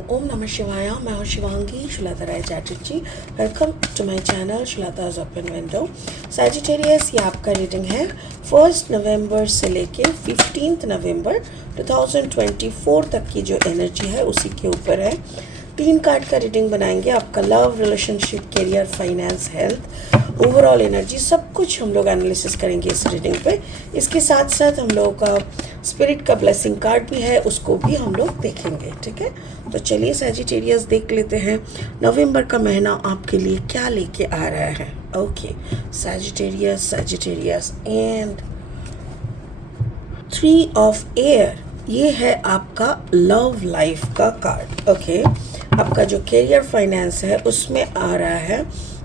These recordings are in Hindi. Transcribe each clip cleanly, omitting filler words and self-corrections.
ओम नमः शिवाय। मैं हूँ Shivangi Shulata Rai Chatterjee. Welcome to my channel Shulata's open window. Sagittarius, ये आपका रीडिंग है 1 नवंबर से लेके 15 नवंबर 2024 तक की जो एनर्जी है उसी के ऊपर है। 3 कार्ड का रीडिंग बनाएंगे। आपका love, relationship, career, finance, health, overall energy, सब कुछ हम लोग एनालिसिस करेंगे इस रीडिंग पे। इसके साथ साथ हम लोगों का स्पिरिट का ब्लेसिंग कार्ड भी है, उसको भी हम लोग देखेंगे। ठीक है, तो चलिए सैजिटेरियस देख लेते हैं नवंबर का महीना आपके लिए क्या लेके आ रहा है। Okay, Sagittarius and 3 of air, ये है आपका लव लाइफ का कार्ड। ओके, आपका जो करियर फाइनेंस है उसमें आ रहा है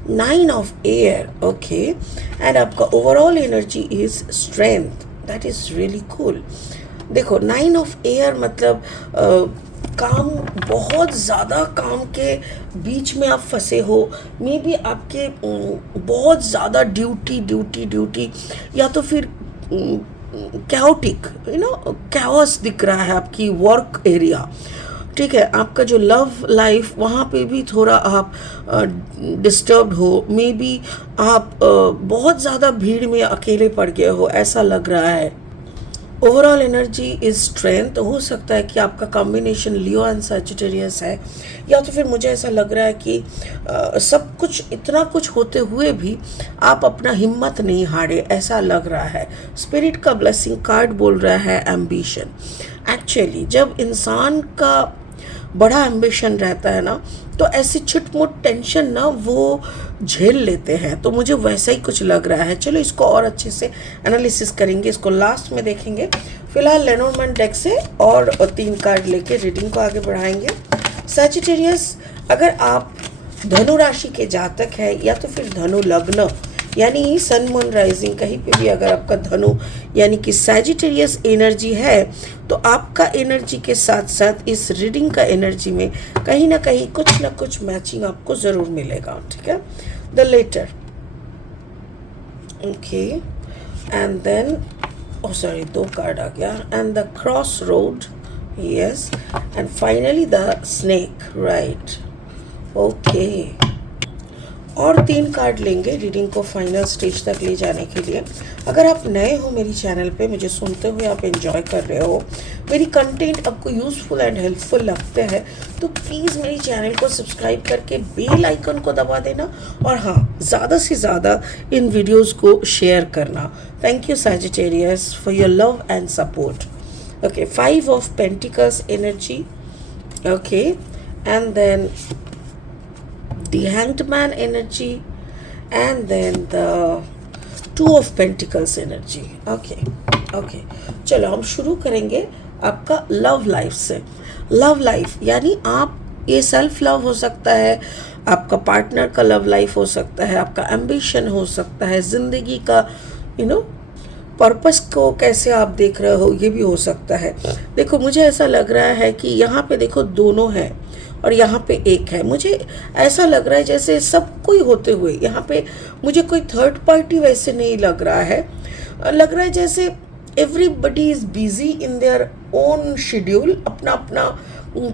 9 ऑफ एयर। ओके, एंड आपका overall energy is strength. That is really cool. देखो, 9 ऑफ एयर मतलब काम, बहुत ज़्यादा काम के बीच में आप फंसे हो। मे बी आपके बहुत ज़्यादा ड्यूटी या तो फिर कैओटिक, कैओस दिख रहा है आपकी वर्क एरिया। ठीक है, आपका जो लव लाइफ वहाँ पे भी थोड़ा आप डिस्टर्ब्ड हो। मे बी आप बहुत ज़्यादा भीड़ में अकेले पड़ गए हो, ऐसा लग रहा है। Overall energy is strength. हो सकता है कि आपका कॉम्बिनेशन लियो एंड सैजिटेरियस है, या तो फिर मुझे ऐसा लग रहा है कि सब कुछ, इतना कुछ होते हुए भी आप अपना हिम्मत नहीं हारे, ऐसा लग रहा है। स्पिरिट का ब्लेसिंग कार्ड बोल रहा है एम्बिशन। एक्चुअली जब इंसान का बड़ा एम्बिशन रहता है ना, तो ऐसी छुटमुट टेंशन ना वो झेल लेते हैं। तो मुझे वैसा ही कुछ लग रहा है। चलो इसको और अच्छे से एनालिसिस करेंगे, इसको लास्ट में देखेंगे। फिलहाल लेनोर्मैंड डेक से और 3 कार्ड लेके रीडिंग को आगे बढ़ाएंगे। सैजिटेरियस, अगर आप धनु राशि के जातक है या तो फिर धनु लग्न यानी सन मून राइजिंग, कहीं पे भी अगर आपका धनु यानी कि सैजिटेरियस एनर्जी है, तो आपका एनर्जी के साथ साथ इस रीडिंग का एनर्जी में कहीं ना कहीं कुछ ना कुछ मैचिंग आपको ज़रूर मिलेगा। ठीक है, the letter, okay, and then sorry 2 card आ गया, and the cross road, yes, and finally the snake, right. Okay, और 3 कार्ड लेंगे रीडिंग को फाइनल स्टेज तक ले जाने के लिए। अगर आप नए हो मेरी चैनल पे, मुझे सुनते हुए आप एंजॉय कर रहे हो, मेरी कंटेंट आपको यूज़फुल एंड हेल्पफुल लगते हैं, तो प्लीज़ मेरी चैनल को सब्सक्राइब करके बेल आइकन को दबा देना, और हाँ, ज़्यादा से ज़्यादा इन वीडियोस को शेयर करना। Thank you Sagittarius for your love and support. Okay, 5 of pentacles energy, okay, and then the hanged man energy, and then the 2 of pentacles energy. okay, चलो हम शुरू करेंगे आपका लव लाइफ से। लव लाइफ यानी आप, ये सेल्फ लव हो सकता है, आपका पार्टनर का लव लाइफ हो सकता है, आपका एम्बिशन हो सकता है, ज़िंदगी का पर्पस को कैसे आप देख रहे हो, ये भी हो सकता है। देखो, मुझे ऐसा लग रहा है कि यहाँ पे देखो दोनों हैं और यहाँ पे एक है। मुझे ऐसा लग रहा है जैसे सब कोई होते हुए यहाँ पे मुझे कोई थर्ड पार्टी वैसे नहीं लग रहा है। लग रहा है जैसे everybody is busy in their own schedule, अपना अपना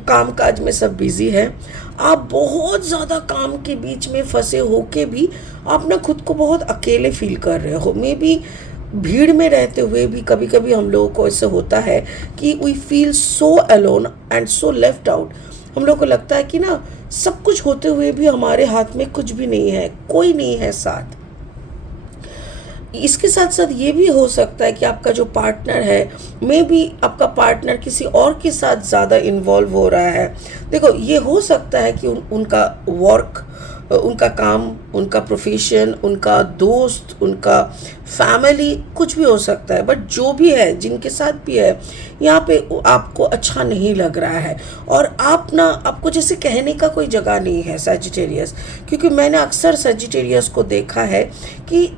काम काज में सब बिजी है। आप बहुत ज़्यादा काम के बीच में फंसे होके भी आप ना खुद को बहुत अकेले फील कर रहे हो। मे बी भीड़ में रहते हुए भी कभी कभी हम लोगों को ऐसे होता है कि we feel so alone and so left out. हम लोग को लगता है कि ना सब कुछ होते हुए भी हमारे हाथ में कुछ भी नहीं है, कोई नहीं है साथ। इसके साथ साथ ये भी हो सकता है कि आपका जो पार्टनर है, मे बी आपका पार्टनर किसी और के साथ ज़्यादा इन्वॉल्व हो रहा है। देखो, ये हो सकता है कि उनका वर्क, उनका काम, उनका प्रोफेशन, उनका दोस्त, उनका फैमिली, कुछ भी हो सकता है। बट जो भी है, जिनके साथ भी है, यहाँ पे आपको अच्छा नहीं लग रहा है, और आपको जैसे कहने का कोई जगह नहीं है सैजिटेरियस। क्योंकि मैंने अक्सर सैजिटेरियस को देखा है कि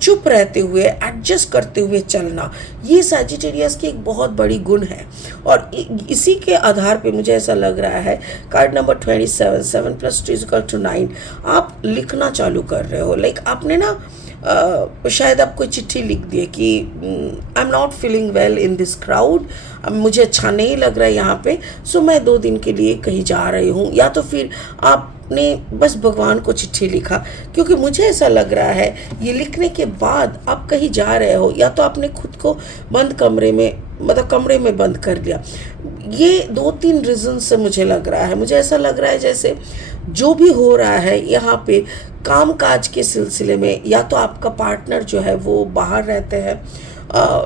चुप रहते हुए, एडजस्ट करते हुए चलना, ये सैजिटेरियस की एक बहुत बड़ी गुण है। और इसी के आधार पे मुझे ऐसा लग रहा है, कार्ड नंबर 27, 7 + 2 = 9, आप लिखना चालू कर रहे हो। लाइक आपने ना शायद आप कोई चिट्ठी लिख दिए कि I am not feeling well in this crowd, अब मुझे अच्छा नहीं लग रहा है यहाँ पे, सो मैं 2 दिन के लिए कहीं जा रही हूँ। या तो फिर आपने बस भगवान को चिट्ठी लिखा, क्योंकि मुझे ऐसा लग रहा है ये लिखने के बाद आप कहीं जा रहे हो, या तो आपने खुद को बंद कमरे में, मतलब कमरे में बंद कर लिया। ये 2-3 रीज़न से मुझे लग रहा है, मुझे ऐसा लग रहा है जैसे जो भी हो रहा है यहाँ पे काम काज के सिलसिले में, या तो आपका पार्टनर जो है वो बाहर रहते हैं,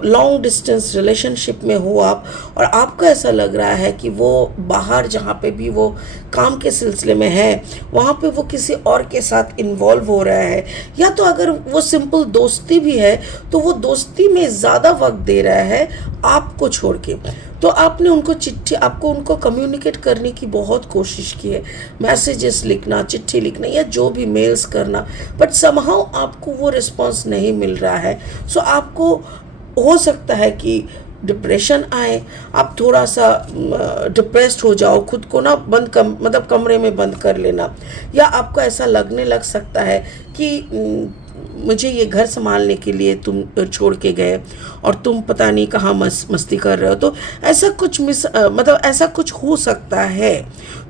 लॉन्ग डिस्टेंस रिलेशनशिप में हो आप, और आपको ऐसा लग रहा है कि वो बाहर जहाँ पे भी वो काम के सिलसिले में है वहाँ पे वो किसी और के साथ इन्वॉल्व हो रहा है, या तो अगर वो सिंपल दोस्ती भी है तो वो दोस्ती में ज़्यादा वक्त दे रहा है आपको छोड़ के। तो आपने उनको चिट्ठी, आपको उनको कम्युनिकेट करने की बहुत कोशिश की है, मैसेजेस लिखना, चिट्ठी लिखना, या जो भी मेल्स करना, बट समहाउ आपको वो रिस्पॉन्स नहीं मिल रहा है। सो आपको हो सकता है कि डिप्रेशन आए, आप थोड़ा सा डिप्रेस्ड हो जाओ, खुद को ना मतलब कमरे में बंद कर लेना, या आपको ऐसा लगने लग सकता है कि मुझे ये घर संभालने के लिए तुम छोड़ के गए और तुम पता नहीं कहाँ मस्ती कर रहे हो। तो ऐसा कुछ मतलब ऐसा कुछ हो सकता है।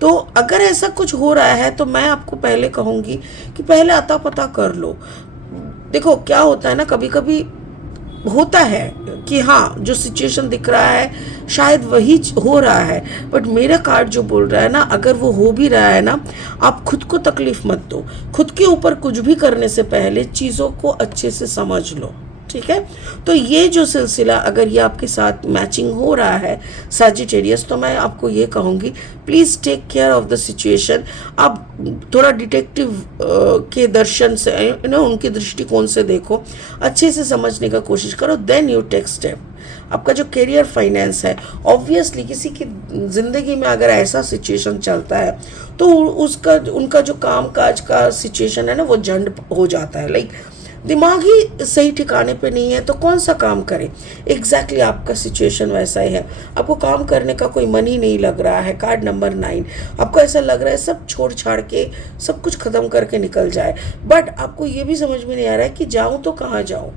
तो अगर ऐसा कुछ हो रहा है तो मैं आपको पहले कहूँगी कि पहले अता पता कर लो। देखो क्या होता है ना, कभी कभी होता है कि हाँ जो सिचुएशन दिख रहा है शायद वही हो रहा है, बट मेरा कार्ड जो बोल रहा है ना, अगर वो हो भी रहा है ना, आप खुद को तकलीफ मत दो। खुद के ऊपर कुछ भी करने से पहले चीज़ों को अच्छे से समझ लो, ठीक है। तो ये जो सिलसिला अगर ये आपके साथ मैचिंग हो रहा है सजिटेरियस, तो मैं आपको ये कहूँगी please take care of the situation. आप थोड़ा डिटेक्टिव के दर्शन से उनके दृष्टिकोण से देखो, अच्छे से समझने का कोशिश करो, देन यू टेक स्टेप। आपका जो करियर फाइनेंस है, ऑब्वियसली किसी की ज़िंदगी में अगर ऐसा सिचुएशन चलता है तो उनका जो काम काज का सिचुएशन है ना वो झंड हो जाता है, लाइक दिमाग ही सही ठिकाने पे नहीं है तो कौन सा काम करे। एग्जैक्टली आपका सिचुएशन वैसा ही है, आपको काम करने का कोई मन ही नहीं लग रहा है। कार्ड नंबर 9, आपको ऐसा लग रहा है सब छोड़ छाड़ के सब कुछ ख़त्म करके निकल जाए, बट आपको ये भी समझ में नहीं आ रहा है कि जाऊँ तो कहाँ जाऊँ।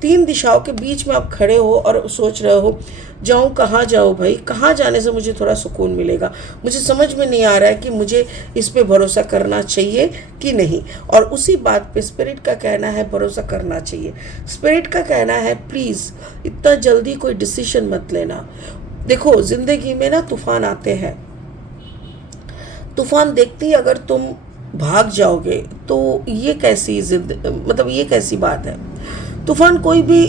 3 दिशाओं के बीच में आप खड़े हो और सोच रहे हो जाऊँ कहाँ जाऊँ भाई, कहाँ जाने से मुझे थोड़ा सुकून मिलेगा। मुझे समझ में नहीं आ रहा है कि मुझे इस पे भरोसा करना चाहिए कि नहीं। और उसी बात पे स्पिरिट का कहना है भरोसा करना चाहिए। स्पिरिट का कहना है प्लीज़ इतना जल्दी कोई डिसीजन मत लेना। देखो ज़िंदगी में ना तूफान आते हैं, तूफान देखते ही अगर तुम भाग जाओगे तो ये कैसी मतलब ये कैसी बात है। तूफान कोई भी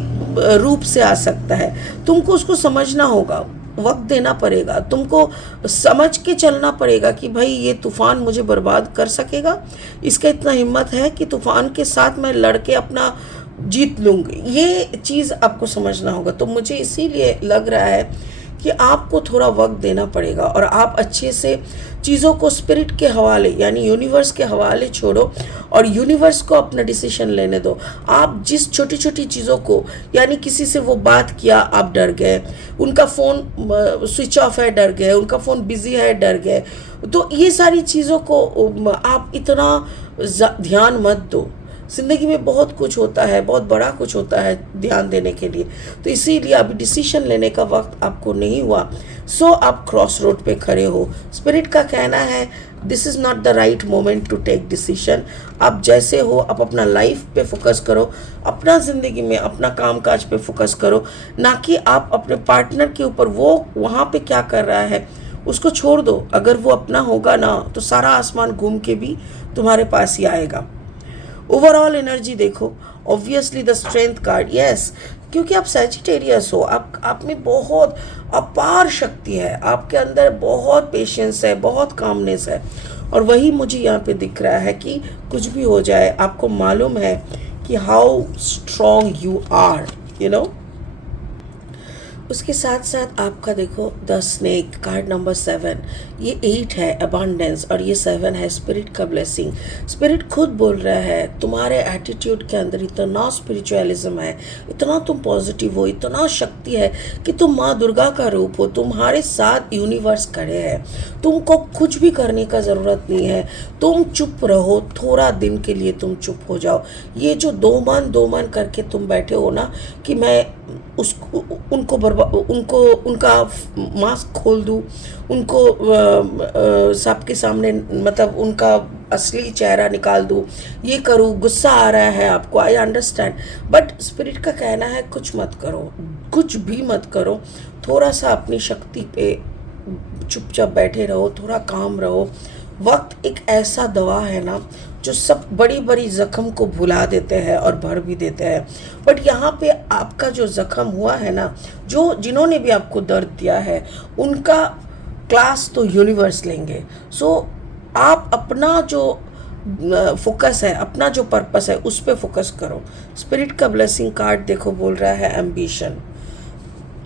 रूप से आ सकता है, तुमको उसको समझना होगा, वक्त देना पड़ेगा, तुमको समझ के चलना पड़ेगा कि भाई ये तूफान मुझे बर्बाद कर सकेगा, इसका इतना हिम्मत है कि तूफान के साथ मैं लड़के अपना जीत लूँगी, ये चीज़ आपको समझना होगा। तो मुझे इसीलिए लग रहा है कि आपको थोड़ा वक्त देना पड़ेगा और आप अच्छे से चीज़ों को स्पिरिट के हवाले यानी यूनिवर्स के हवाले छोड़ो और यूनिवर्स को अपना डिसीजन लेने दो। आप जिस छोटी छोटी चीज़ों को, यानी किसी से वो बात किया आप डर गए, उनका फ़ोन स्विच ऑफ है डर गए, उनका फ़ोन बिजी है डर गए, तो ये सारी चीज़ों को आप इतना ध्यान मत दो। ज़िंदगी में बहुत कुछ होता है, बहुत बड़ा कुछ होता है ध्यान देने के लिए, तो इसीलिए अभी डिसीजन लेने का वक्त आपको नहीं हुआ। सो आप क्रॉस रोड पे खड़े हो। स्पिरिट का कहना है this is not the right moment to take decision. आप जैसे हो आप अपना लाइफ पे फोकस करो, अपना ज़िंदगी में अपना काम काज पे फोकस करो, ना कि आप अपने पार्टनर के ऊपर वो वहाँ पे क्या कर रहा है उसको छोड़ दो। अगर वो अपना होगा ना तो सारा आसमान घूम के भी तुम्हारे पास ही आएगा। ओवरऑल एनर्जी देखो, obviously the strength card, yes, क्योंकि आप सैजिटेरियस हो, आप में बहुत अपार शक्ति है, आपके अंदर बहुत पेशेंस है, बहुत कामनेस है, और वही मुझे यहाँ पे दिख रहा है कि कुछ भी हो जाए आपको मालूम है कि how strong you are, you know. उसके साथ साथ आपका देखो द स्नेक कार्ड नंबर 7, ये 8 है अबांडेंस और ये 7 है स्पिरिट का ब्लेसिंग। स्पिरिट खुद बोल रहा है तुम्हारे एटीट्यूड के अंदर इतना स्पिरिचुअलिज्म है, इतना तुम पॉजिटिव हो, इतना शक्ति है कि तुम माँ दुर्गा का रूप हो, तुम्हारे साथ यूनिवर्स खड़े हैं, तुमको कुछ भी करने का ज़रूरत नहीं है, तुम चुप रहो, थोड़ा दिन के लिए तुम चुप हो जाओ। ये जो दो मन करके तुम बैठे हो ना कि मैं उसको उनको उनका मास्क खोल दूँ, उनको सबके सामने मतलब उनका असली चेहरा निकाल दूँ, ये करूँ, गुस्सा आ रहा है आपको, आई अंडरस्टैंड, बट स्पिरिट का कहना है कुछ मत करो, कुछ भी मत करो, थोड़ा सा अपनी शक्ति पे चुपचाप बैठे रहो, थोड़ा काम रहो। वक्त एक ऐसा दवा है ना जो सब बड़ी बड़ी ज़ख्म को भुला देते हैं और भर भी देते हैं, बट यहाँ पे आपका जो ज़ख्म हुआ है ना, जो जिन्होंने भी आपको दर्द दिया है उनका क्लास तो यूनिवर्स लेंगे। सो आप अपना जो फोकस है, अपना जो पर्पस है उस पर फोकस करो। स्पिरिट का ब्लेसिंग कार्ड देखो बोल रहा है एम्बिशन।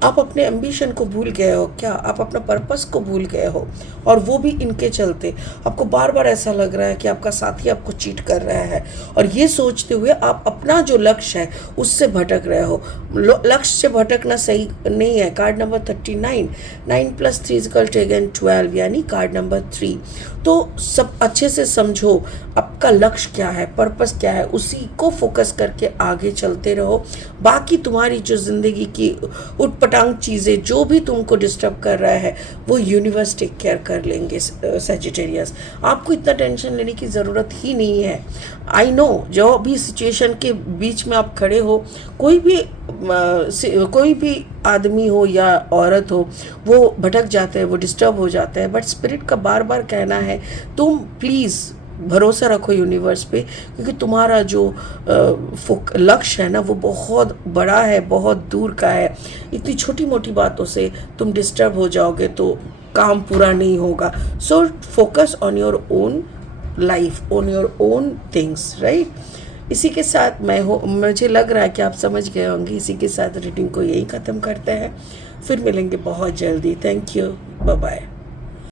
आप अपने एम्बिशन को भूल गए हो क्या? आप अपना पर्पस को भूल गए हो, और वो भी इनके चलते आपको बार बार ऐसा लग रहा है कि आपका साथी आपको चीट कर रहा है, और ये सोचते हुए आप अपना जो लक्ष्य है उससे भटक रहे हो। लक्ष्य से भटकना सही नहीं है। कार्ड नंबर 39, 9 + 3 = 12, यानी कार्ड नंबर 3। तो सब अच्छे से समझो आपका लक्ष्य क्या है, पर्पस क्या है, उसी को फोकस करके आगे चलते रहो। बाकी तुम्हारी जो ज़िंदगी की उटपटांग चीज़ें जो भी तुमको डिस्टर्ब कर रहा है वो यूनिवर्स टेक केयर कर लेंगे। सजिटेरियस, आपको इतना टेंशन लेने की ज़रूरत ही नहीं है। आई नो जो भी सिचुएशन के बीच में आप खड़े हो, कोई भी आदमी हो या औरत हो, वो भटक जाते हैं, वो डिस्टर्ब हो जाते हैं, बट स्पिरिट का बार बार कहना है तुम प्लीज़ भरोसा रखो यूनिवर्स पे, क्योंकि तुम्हारा जो लक्ष्य है ना वो बहुत बड़ा है, बहुत दूर का है। इतनी छोटी मोटी बातों से तुम डिस्टर्ब हो जाओगे तो काम पूरा नहीं होगा। So focus on your own life, on your own things, right. इसी के साथ मुझे लग रहा है कि आप समझ गए होंगे। इसी के साथ रीडिंग को यही ख़त्म करते हैं, फिर मिलेंगे बहुत जल्दी। Thank you, bye bye.